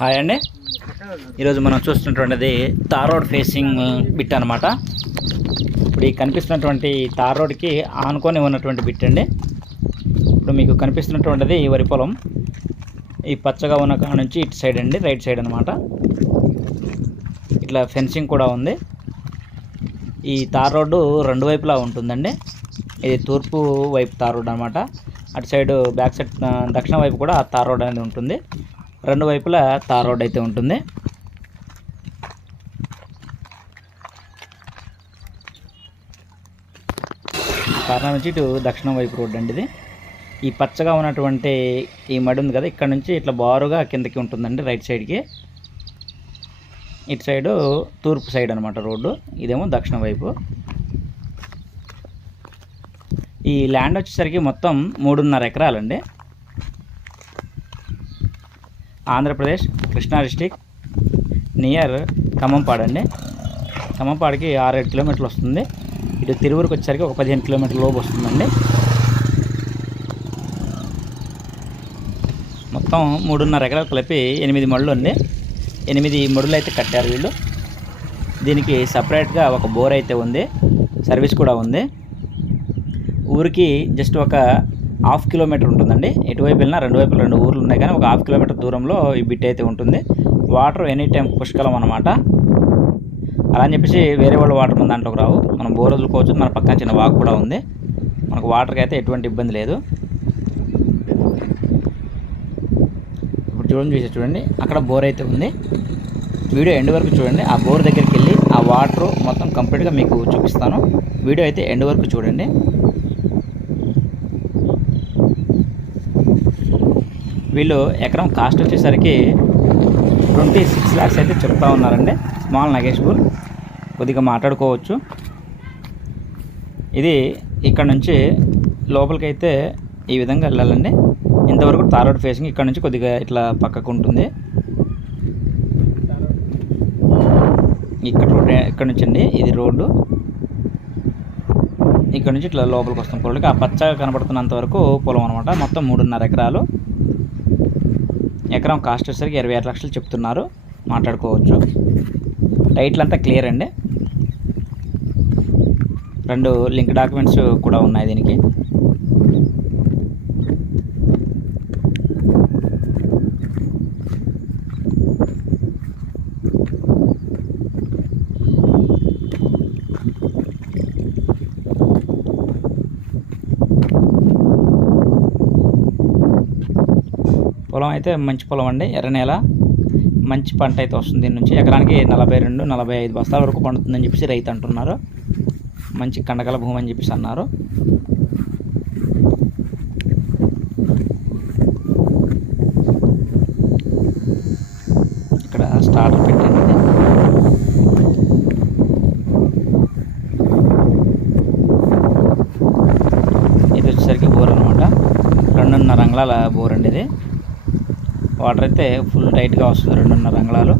Hi అండి. ఈరోజు మనం చూస్తున్నటువంటిది తార్ రోడ్ ఫేసింగ్ బిట్ అనమాట ఇప్పుడు ఈ కనిపిస్తున్నటువంటి తార్ రోడ్కి ఆనుకొని ఉన్నటువంటి బిట్ అండి. ఇప్పుడు మీకు కనిపిస్తున్నటువంటిది వరి పొలం. ఈ పచ్చగా ఉన్న కాడ నుంచి ఇటు సైడ్ అండి రైట్ సైడ్ అనమాట ఇట్లా ఫెన్సింగ్ కూడా ఉంది. ఈ తార్ రోడ్డు రెండు వైపులా ఉంటుందండి. ఇది తూర్పు వైపు తార్ రోడ్ అనమాట అటు సైడ్ బ్యాక్ సైడ్ దక్షిణ వైపు కూడా తార్ రోడ్ అనేది ఉంటుంది. రెండు వైపులా తార్ రోడ్ అయితే ఉంటుంది. కారణం నుంచి ఇటు దక్షిణం వైపు రోడ్ అండి ఇది. ఈ పచ్చగా ఉన్నటువంటి ఈ మడి ఉంది కదా ఇక్కడ నుంచి ఇట్లా బారుగా కిందకి ఉంటుందండి రైట్ సైడ్కి. ఇటు సైడు తూర్పు సైడ్ అనమాట రోడ్డు ఇదేమో దక్షిణ వైపు. ఈ ల్యాండ్ వచ్చేసరికి మొత్తం మూడున్నర ఎకరాలండి. ఆంధ్రప్రదేశ్ కృష్ణా డిస్టిక్ నియర్ ఖమ్మంపాడు అండి ఖమ్మంపాడుకి ఆరేడు కిలోమీటర్లు వస్తుంది. ఇటు తిరువురికి వచ్చేసరికి ఒక పదిహేను కిలోమీటర్ల లోపు వస్తుందండి. మొత్తం మూడున్నర ఎకరాలు కలిపి ఎనిమిది మడులు ఉంది ఎనిమిది మడులు అయితే కట్టారు వీళ్ళు. దీనికి సపరేట్గా ఒక బోర్ అయితే ఉంది. సర్వీస్ కూడా ఉంది. ఊరికి జస్ట్ ఒక హాఫ్ కిలోమీటర్ ఉంటుందండి. ఎటువైపు వెళ్ళినా రెండు వైపులు రెండు ఊర్లు ఉన్నాయి కానీ ఒక హాఫ్ కిలోమీటర్ దూరంలో ఈ బిట్ అయితే ఉంటుంది. వాటర్ ఎనీ టైం పుష్కలం అనమాట అలా అని చెప్పేసి వేరే వాళ్ళ వాటర్ మన దాంట్లోకి రావు. మనం బోర్ వదులుకోవచ్చు మన పక్కన చిన్న వాక్ కూడా ఉంది. మనకు వాటర్కి అయితే ఎటువంటి ఇబ్బంది లేదు. ఇప్పుడు చూడండి చూసి చూడండి. అక్కడ బోర్ అయితే ఉంది. వీడియో ఎండ్ వరకు చూడండి. ఆ బోర్ దగ్గరికి వెళ్ళి ఆ వాటర్ మొత్తం కంప్లీట్గా మీకు చూపిస్తాను. వీడియో అయితే ఎండ్ వరకు చూడండి. వీళ్ళు ఎకరం కాస్ట్ వచ్చేసరికి ట్వంటీ సిక్స్ ల్యాక్స్ అయితే చెప్తా ఉన్నారండి. స్మాల్ నగేష్పూర్ కొద్దిగా మాట్లాడుకోవచ్చు. ఇది ఇక్కడ నుంచి లోపలికి అయితే ఈ విధంగా వెళ్ళాలండి. ఇంతవరకు తార్ ఫేసింగ్ ఇక్కడ నుంచి కొద్దిగా ఇట్లా పక్కకు ఉంటుంది. ఇక్కడ రోడ్ ఇక్కడ నుంచి అండి ఇది రోడ్డు. ఇక్కడ నుంచి ఇట్లా లోపలికి వస్తాం పొలంకి ఆ పచ్చగా కనబడుతున్నంత వరకు పొలం అనమాట మొత్తం మూడున్నర ఎకరాలు. ఎకరం కాస్ట్ వచ్చేసరికి ఇరవై ఆరు లక్షలు చెప్తున్నారు. మాట్లాడుకోవచ్చు. టైటిల్ అంతా క్లియర్ అండి. రెండు లింక్ డాక్యుమెంట్స్ కూడా ఉన్నాయి దీనికి. పొలం అయితే మంచి పొలం అండి. ఎర్ర నేల మంచి పంట అయితే వస్తుంది దీని నుంచి. ఎకరానికి నలభై రెండు నలభై ఐదు బస్తాల వరకు పండుతుందని చెప్పేసి రైతు అంటున్నారు. మంచి కండగల భూమి అని చెప్పేసి అన్నారు. ఇక్కడ స్టార్టర్ పెట్టండి ఇది. వచ్చేసరికి బోర్ అనమాట రెండున్నర అంగళాల బోర్ అండి ఇది. వాటర్ అయితే ఫుల్ టైట్గా వస్తుంది రెండున్నర అంగళాలు